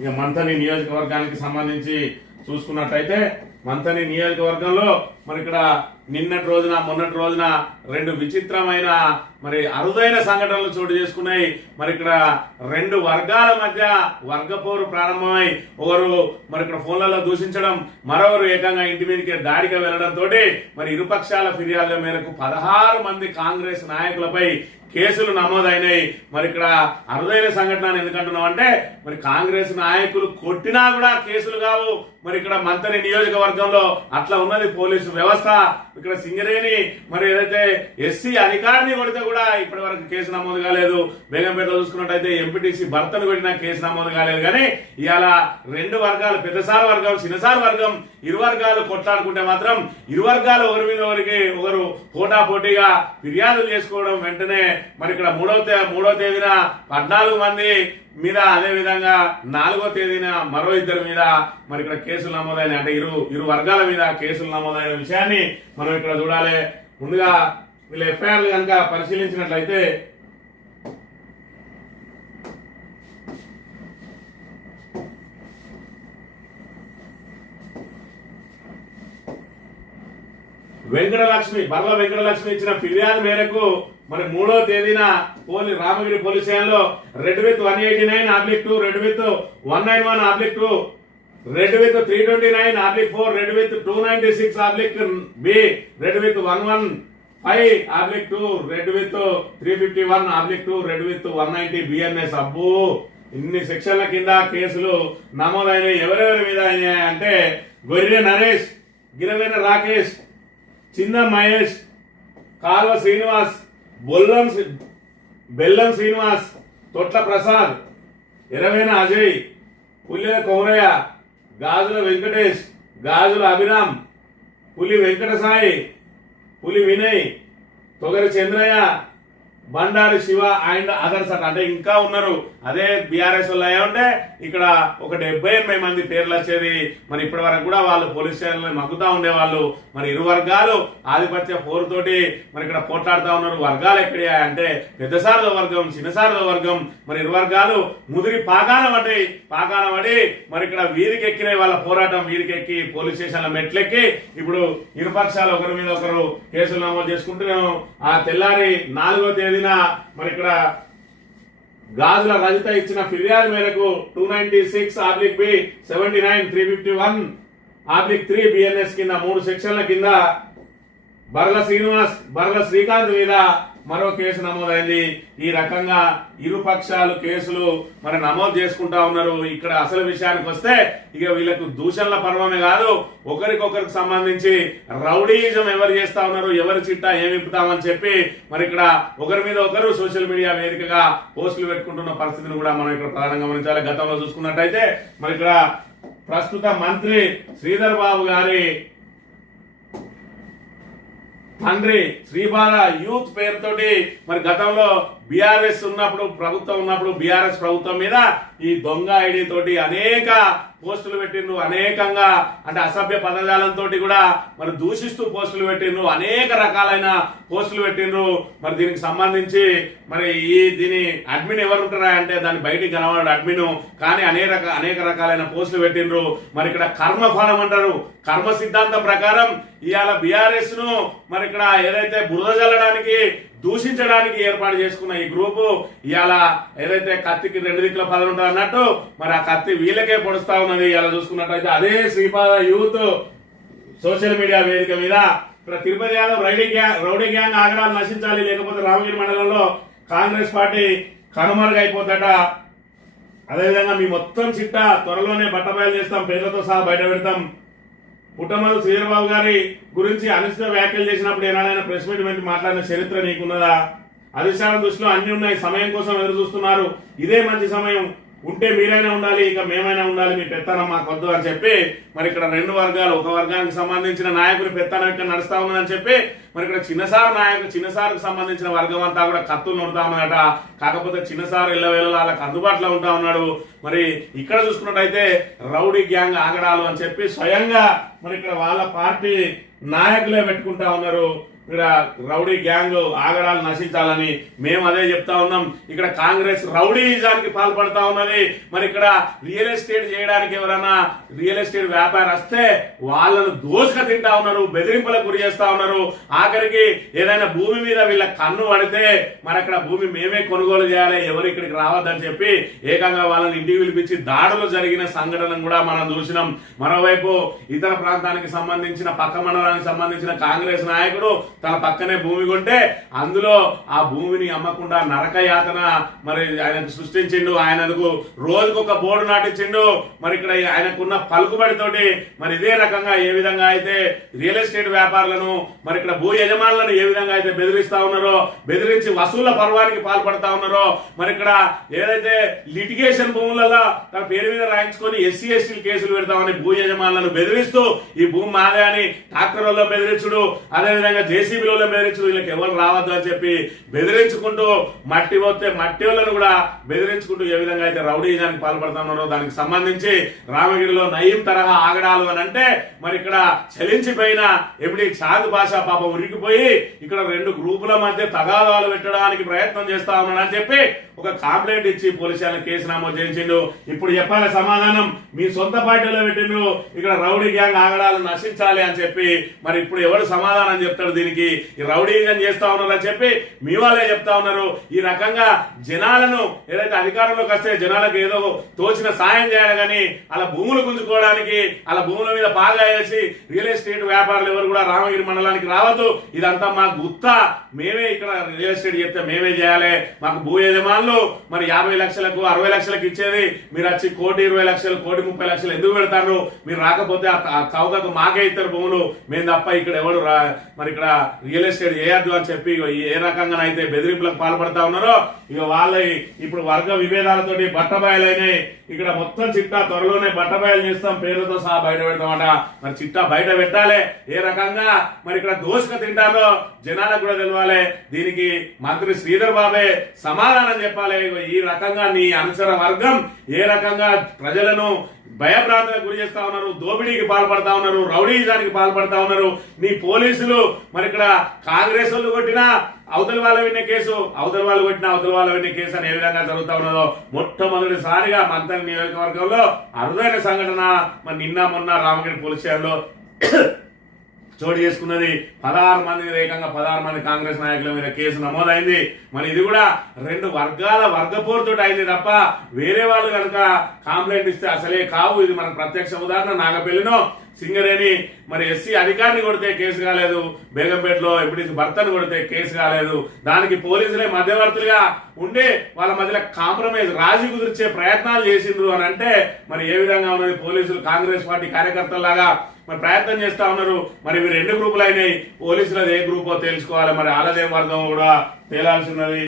ఇక మంథని నియోజకవర్గానికి సంబంధించి చూసుకున్నట్టయితే మంథని నియోజకవర్గంలో మరి ఇక్కడ నిన్నటి రోజున మొన్నటి రోజున రెండు విచిత్రమైన మరి అరుదైన సంఘటనలు చోటు చేసుకున్నాయి. మరి ఇక్కడ రెండు వర్గాల మధ్య వర్గపోరు ప్రారంభమై ఒకరు మరి ఇక్కడ ఫోన్లలో దూషించడం, మరొకరు ఏకంగా ఇంటి మీదకి దాడిగా వెళ్లడంతో మరి ఇరుపక్షాల ఫిర్యాదుల మేరకు 16 మంది కాంగ్రెస్ నాయకులపై కేసులు నమోదైనాయి. మరి ఇక్కడ అరుదైన సంఘటన ఎందుకంటున్నాం అంటే మరి కాంగ్రెస్ నాయకులు కొట్టినా కూడా కేసులు కావు. మరి ఇక్కడ మంథని నియోజకవర్గంలో అట్లా ఉన్నది పోలీసు వ్యవస్థ. ఇక్కడ సింగరేణి మరి ఏదైతే ఎస్సీ అధికారిని కొడితే కూడా ఇప్పటి వరకు కేసు నమోదు కాలేదు. బేగంపేటలో చూసుకున్నట్టయితే ఎంపీటీసీ భర్తను కొట్టినా కేసు నమోదు కాలేదు. కానీ ఇవాళ రెండు వర్గాలు, పెద్దసారి వర్గం, చిన్నసారి వర్గం, ఇరు వర్గాలు కొట్లాడుకుంటే మాత్రం ఇరు వర్గాలు ఒకరి మీద ఒకరు పోటాపోటీగా ఫిర్యాదులు చేసుకోవడం, వెంటనే మరి ఇక్కడ మూడో తేదీన 14 మంది మీద, అదే విధంగా 4వ తేదీన మరో 2 మీద మరి ఇక్కడ కేసులు నమోదైన, అంటే ఇరు వర్గాల మీద కేసులు నమోదైన విషయాన్ని మనం ఇక్కడ చూడాలి. ముందుగా వీళ్ళ ఎఫ్ఐఆర్లు కనుక పరిశీలించినట్లయితే బర్ల వెంకటలక్ష్మి ఇచ్చిన ఫిర్యాదు మేరకు మరి 3వ తేదీన రామగిరి పోలీస్ స్టేషన్లో red with 189/2, red with 191/2, red with 329/4, red with 296/B, red with 115/2, red with 351/2, red with 190 BNS. అబ్బో, ఇన్ని సెక్షన్ల కింద కేసులు నమోదైనవి. ఎవరెవరి మీద అయినాయి అంటే గొర్రె నరేష్, గిరవేన రాకేష్, చిన్న మహేష్, కాల్వ శ్రీనివాస్, బెల్లం శ్రీనివాస్, తొట్ల ప్రసాద్, ఎరవేన అజయ్, పుల్లె కౌరయ్య, గాజుల వెంకటేష్, గాజుల అభిరామ్, పులి వెంకటసాయి, పులి వినయ్, తొగరి చంద్రయ్య, బండారి శివ అండ్ అదర్స్ అంటే ఇంకా ఉన్నారు. అదే బీఆర్ఎస్ వాళ్ళు అయ్యా ఇక్కడ ఒక 78 మంది పేర్లు వచ్చేది. మరి ఇప్పటి వరకు కూడా వాళ్ళు పోలీస్ స్టేషన్లో మగ్గుతా ఉండేవాళ్ళు. మరి ఇరు వర్గాలు ఆధిపత్య పోరుతోటి మరి ఇక్కడ పోట్లాడుతా ఉన్నారు. వర్గాలు ఎక్కడా అంటే పెద్దసారద వర్గం, చిన్నసారద వర్గం, మరి ఇరు వర్గాలు ముదిరి పాకాన పడి మరి ఇక్కడ వీరికి ఎక్కినాయి. వాళ్ళ పోరాటం వీరికెక్కి పోలీస్ స్టేషన్ల మెట్లెక్కి ఇప్పుడు ఇరుపక్షాలు ఒకరి మీద ఒకరు కేసులు నమోదు చేసుకుంటున్నాం. ఆ తెల్లారి 4వ తేదీన మరి ఇక్కడ గాజుల రజిత ఇచ్చిన ఫిర్యాదు మేరకు 296/B, 79, 351/3 BNS కింద 3 సెక్షన్ల కింద బర్ల శ్రీనివాస్, బర్ల శ్రీకాంత్ మీద మరో కేసు నమోదైంది. ఈ రకంగా ఇరు పక్షాలు కేసులు మరి నమోదు చేసుకుంటా ఉన్నారు. ఇక్కడ అసలు విషయానికి వస్తే ఇక వీళ్ళకు దూషణల పర్వమే కాదు, ఒకరికొకరికి సంబంధించి రౌడీయిజం ఎవరు చేస్తా ఉన్నారు, ఎవరి చిట్టా ఏమి విప్పుతామని చెప్పి మరి ఇక్కడ ఒకరి మీద ఒకరు సోషల్ మీడియా వేదికగా పోస్టులు పెట్టుకుంటున్న పరిస్థితిని కూడా మనం ఇక్కడ ప్రధానంగా గమనించాలి. గతంలో చూసుకున్నట్టయితే మరి ఇక్కడ ప్రస్తుత మంత్రి శ్రీధర్ బాబు గారి తండ్రి శ్రీబాల యూత్ పేరుతోటి మరి గతంలో బీఆర్ఎస్ ప్రభుత్వం ఉన్నప్పుడు బీఆర్ఎస్ ప్రభుత్వం మీద ఈ దొంగ ఐడి తోటి అనేక పోస్టులు పెట్టిండ్రు. అనేకంగా అంటే అసభ్య పదజాలంతో కూడా మరి దూషిస్తూ పోస్టులు పెట్టిండ్రు. అనేక రకాలైన పోస్టులు పెట్టిండ్రు. మరి దీనికి సంబంధించి మరి దీని అడ్మిన్ ఎవరు ఉంటారా అంటే దాన్ని బయటికి కనబడాడు అడ్మిన్. కానీ అనేక రకాలైన పోస్టులు పెట్టిండ్రు. మరి ఇక్కడ కర్మఫలం అంటారు. కర్మ సిద్ధాంతం ప్రకారం ఇవాళ బీఆర్ఎస్ ను మరి ఇక్కడ ఏదైతే బురద జల్లడానికి, దూషించడానికి ఏర్పాటు చేసుకున్న ఈ గ్రూపు ఇవాళ ఏదైతే కత్తికి 2 దిక్కుల పదవి ఉంటుంది అన్నట్టు మరి ఆ కత్తి వీళ్ళకే పొడుస్తా ఉన్నది. ఇలా చూసుకున్నట్టయితే అదే శ్రీపాద యూత్ సోషల్ మీడియా వేదిక మీద ఇక్కడ తిరుపతి యాదవ్ రౌడీ గ్యాంగ్ ఆగడాలు నశించాలి, లేకపోతే రామగిరి మండలంలో కాంగ్రెస్ పార్టీ కనుమరుగైపోద్దట. అదేవిధంగా మీ మొత్తం చిట్టా త్వరలోనే బట్టబయలు చేస్తాం, పేర్లతో సహా బయట పెడతాం. పుట్టమల్లు శ్రీధరబాబు గారి గురించి అనిశ్చిత వ్యాఖ్యలు చేసినప్పుడు ఏనాడైనా ప్రెస్ మీట్ పెట్టి మాట్లాడిన చరిత్ర నీకున్నదా? అధిష్టానం దృష్టిలో అన్ని ఉన్నాయి, సమయం కోసం ఎదురు చూస్తున్నారు. ఇదే మంచి సమయం, ఉంటే మీరైనా ఉండాలి, ఇక మేమైనా ఉండాలి, మీ పెత్తనం మాకు వద్దు అని చెప్పి మరి ఇక్కడ రెండు వర్గాలు, ఒక వర్గానికి సంబంధించిన నాయకులు పెత్తనం ఇక్కడ నడుస్తా ఉన్నదని చెప్పి మరి ఇక్కడ చిన్నసారుకు సంబంధించిన వర్గం అంతా కూడా కత్తులు నడుతా ఉన్నదట. కాకపోతే చిన్నసారు ఇళ్ళవేళ వాళ్ళకి అందుబాటులో ఉంటా ఉన్నాడు. మరి ఇక్కడ చూసుకున్నట్టయితే రౌడీ గ్యాంగ్ ఆగడాలు అని చెప్పి స్వయంగా మరి ఇక్కడ వాళ్ళ పార్టీ నాయకులే పెట్టుకుంటా ఉన్నారు. ఇక్కడ రౌడీ గ్యాంగ్ ఆగడాలు నశించాలని మేము అదే చెప్తా ఉన్నాం. ఇక్కడ కాంగ్రెస్ రౌడీజానికి పాల్పడతా ఉన్నది. మరి ఇక్కడ రియల్ ఎస్టేట్ చేయడానికి ఎవరైనా రియల్ ఎస్టేట్ వ్యాపారం వస్తే వాళ్ళను దోసుక తింటా ఉన్నారు, బెదిరింపులకు గురి చేస్తా ఉన్నారు. ఆఖరికి ఏదైనా భూమి మీద వీళ్ళ కన్ను పడితే మరి అక్కడ భూమి మేమే కొనుగోలు చేయాలి, ఎవరు ఇక్కడికి రావద్దని చెప్పి ఏకంగా వాళ్ళని ఇంటికి పిలిపించి దాడులు జరిగిన సంఘటన కూడా మనం చూసినాం. మరోవైపు ఇతర ప్రాంతానికి సంబంధించిన పక్క మండలానికి సంబంధించిన కాంగ్రెస్ నాయకుడు తన పక్కనే భూమి కొంటే అందులో ఆ భూమిని అమ్మకుండా నరక యాతన మరి ఆయనకు సృష్టించిండు. ఆయనకు రోజుకొక బోర్డు నాటించిండు. మరి ఇక్కడ ఆయనకున్న పలుకుబడితోటి మరి ఇదే రకంగా ఏ విధంగా అయితే రియల్ ఎస్టేట్ వ్యాపారులను మరి ఇక్కడ భూ యజమానులను ఏ విధంగా అయితే బెదిరిస్తా ఉన్నారో, బెదిరించి వసూళ్ల పర్వానికి పాల్పడతా ఉన్నారో, మరి ఇక్కడ ఏదైతే లిటిగేషన్ భూములలో తన పేరు మీద రాయించుకొని ఎస్సీ ఎస్టీ కేసులు పెడతామని భూ యజమానులను బెదిరిస్తూ ఈ భూమి మాదే అని ట్రాక్టర్లలో బెదిరించుడు, అదేవిధంగా జేసీబీలలో బెదిరించుడు, వీళ్ళకి ఎవరు రావద్దు అని చెప్పి బెదిరించుకుంటూ మట్టి పోతే మట్టి వాళ్ళను కూడా బెదిరించుకుంటూ ఏ విధంగా అయితే రౌడీజానికి పాల్పడుతున్నారో దానికి సంబంధించి రామగిరిలో నయీం తరహా ఆగడాలు అని అంటే మరి ఇక్కడ చలించిపోయిన ఎప్పుడు సాగు భాష పాపం ఉరికిపోయి ఇక్కడ రెండు గ్రూపుల మధ్య తగాదాలు పెట్టడానికి ప్రయత్నం చేస్తా ఉన్నాడని చెప్పి ఒక కంప్లైంట్ ఇచ్చి పోలీసులను కేసు నమోదు చేయించిండు. ఇప్పుడు చెప్పాలి సమాధానం, మీ సొంత పార్టీలో పెట్టిండ్రు ఇక్కడ రౌడీ గ్యాంగ్ ఆగడాలు నశించాలి అని చెప్పి. మరి ఇప్పుడు ఎవరు సమాధానం చెప్తాడు దీనికి? ఈ రౌడీజం చేస్తా ఉన్నారు అని చెప్పి మీ వాళ్ళే చెప్తా ఉన్నారు. ఈ రకంగా జనాలను ఏదైతే అధికారంలోకి వస్తే జనాలకు ఏదో తోచిన సాయం చేయాలి కానీ అలా భూములు గుంజుకోవడానికి అలా భూముల మీద బాగా వేసి రియల్ ఎస్టేట్ వ్యాపారులు ఎవరు కూడా రామగిరి మండలానికి రావద్దు. ఇదంతా మా గుత్తా, మేమే ఇక్కడ రియల్ ఎస్టేట్ చెప్తే మేమే చేయాలి. మాకు భూ యజమానులు మరి 50 లక్షలకు 60 లక్షలకు ఇచ్చేది మీరు వచ్చి 1,20,00,000 1,30,00,000 ఎందుకు పెడతారు? మీరు రాకపోతే ఆ చౌకకు మాకే ఇద్దరు భూములు, మేము తప్ప ఇక్కడ ఎవరు మరి ఇక్కడ రియల్ ఎస్టేట్ చేయొద్దు అని చెప్పి ఏ రకంగా అయితే బెదిరింపులకు పాల్పడతా ఉన్నారో ఇక వాళ్ళ ఇప్పుడు వర్గ విభేదాలతోటి బట్టబయలైనాయి. ఇక్కడ మొత్తం చిట్టా త్వరలోనే బట్టబయలు చేస్తాం, పేర్లతో సహా బయట పెడతామట. మరి చిట్టా బయట పెట్టాలి. ఏ రకంగా మరి ఇక్కడ దోసుక తింటారో జనాలకు కూడా తెలవాలి. దీనికి మంత్రి శ్రీధర్ బాబే సమాధానం చెప్పాలి. ఈ రకంగా నీ అనుసర వర్గం ఏ రకంగా ప్రజలను భయభ్రాంతులకు గురి చేస్తా ఉన్నారు, దోపిడీకి పాల్పడతా ఉన్నారు, రౌడీజానికి పాల్పడతా ఉన్నారు. నీ పోలీసులు మరి ఇక్కడ కాంగ్రెస్ వాళ్ళు కొట్టినా అవతల వాళ్ళ విన్న కేసు, అవతల వాళ్ళు కొట్టిన అవతల వాళ్ళ విన్న కేసు అని ఏ విధంగా జరుగుతా ఉన్నదో మొట్టమొదటిసారిగా మంత్రి నియోజకవర్గంలో అరుదైన సంఘటన మరి నిన్న మొన్న రామగిరి పోలీస్ స్టేషన్లో చోటు చేసుకున్నది. 16 మంది ఏకంగా 16 మంది కాంగ్రెస్ నాయకుల మీద కేసు నమోదైంది. మరి ఇది కూడా రెండు వర్గాల వర్గపోరుతో అయింది తప్ప వేరే వాళ్ళు కనుక కంప్లైంట్ ఇస్తే అసలే కావు. ఇది మన ప్రత్యక్ష ఉదాహరణ. నాగపల్లినో సింగరేణి మరి ఎస్సీ అధికారిని కొడితే కేసు కాలేదు, బేగంపేటలో ఎప్పుడు భర్తను కొడితే కేసు కాలేదు. దానికి పోలీసులే మధ్యవర్తులుగా ఉండి వాళ్ళ మధ్యలో కాంప్రమైజ్ రాజీ కుదిర్చే ప్రయత్నాలు చేసిండ్రు అని అంటే మరి ఏ విధంగా ఉన్నది? పోలీసులు కాంగ్రెస్ పార్టీ కార్యకర్తలాగా మరి ప్రయత్నం చేస్తా ఉన్నారు. మరి ఇవి రెండు గ్రూపులు అయినాయి. పోలీసులది ఏ గ్రూపో తెలుసుకోవాలి, మరి ఆలదేం వర్గం కూడా తేలాల్సి ఉన్నది.